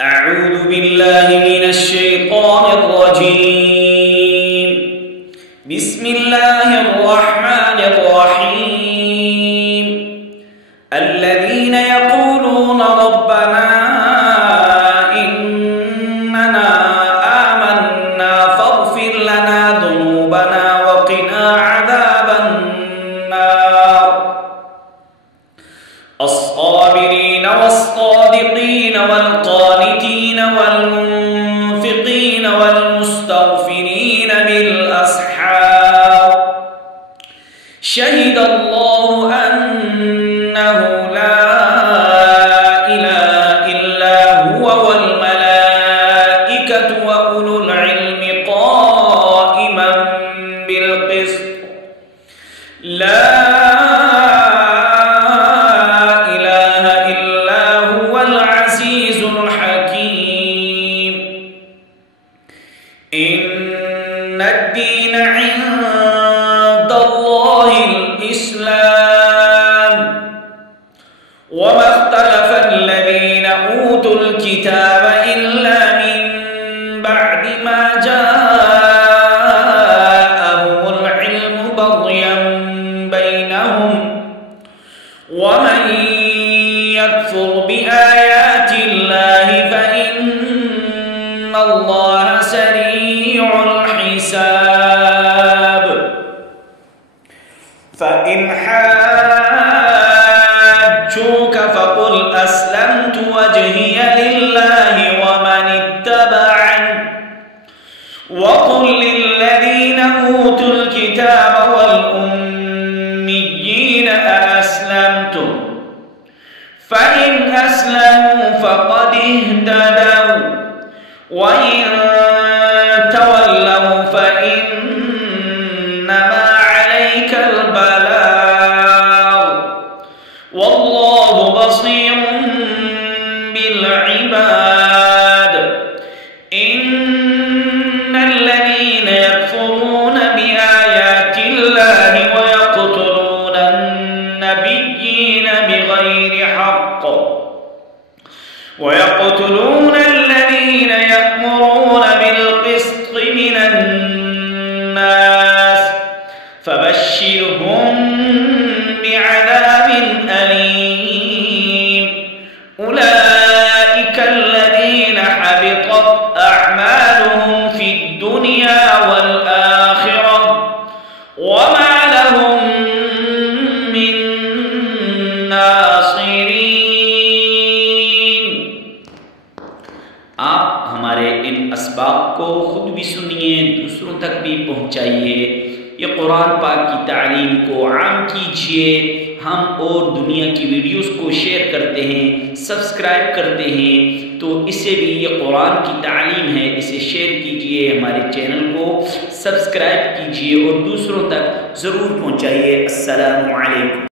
أعوذ بالله من الشيطان الرجيم. بسم الله الرحمن الرحيم. الذين يقولون ربنا إننا آمنا فاغفر لنا ذنوبنا وقنا عذاب النار. الصابرين والصادقين والقانتين والمنفقين والمستغفرين بالأسحار. شهد الله أنه لا إله إلا هو والملائكة وأولو العلم قائما بالقسط. لا إن الدين عند الله الإسلام. وما اختلف الذين أوتوا الكتاب إلا من بعد ما جاءهم العلم بغيا بينهم. ومن يكفر بآيات الله فإن الله سريع الحساب. فإن حاجوك فقل أسلمت وجهي لله ومن اتبعني وقل للذين أوتوا الكتاب والأميين أأسلمتم فإن أسلموا فقد اهتدوا وإن تولوا فإنما عليك البلاغ والله بصير بالعباد. إن الذين يكفرون بآيات الله ويقتلون النبيين بغير حق ويقتلون الذين يأمرون بالقسط من الناس فبشرهم بعذاب أليم. أولئك الذين حبطت أعمالهم في الدنيا والآخرة وما لهم من नासिरीन। आप हमारे इन असबाब को खुद भी सुनिए, दूसरों तक भी पहुँचाइए। ये कुरान पाक की तालीम को आम कीजिए। हम और दुनिया की वीडियोस को शेयर करते हैं, सब्सक्राइब करते हैं, तो इससे भी ये कुरान की तालीम है, इसे शेयर कीजिए, हमारे चैनल को सब्सक्राइब कीजिए और दूसरों तक ज़रूर पहुँचाइए। अस्सलामु अलैकुम।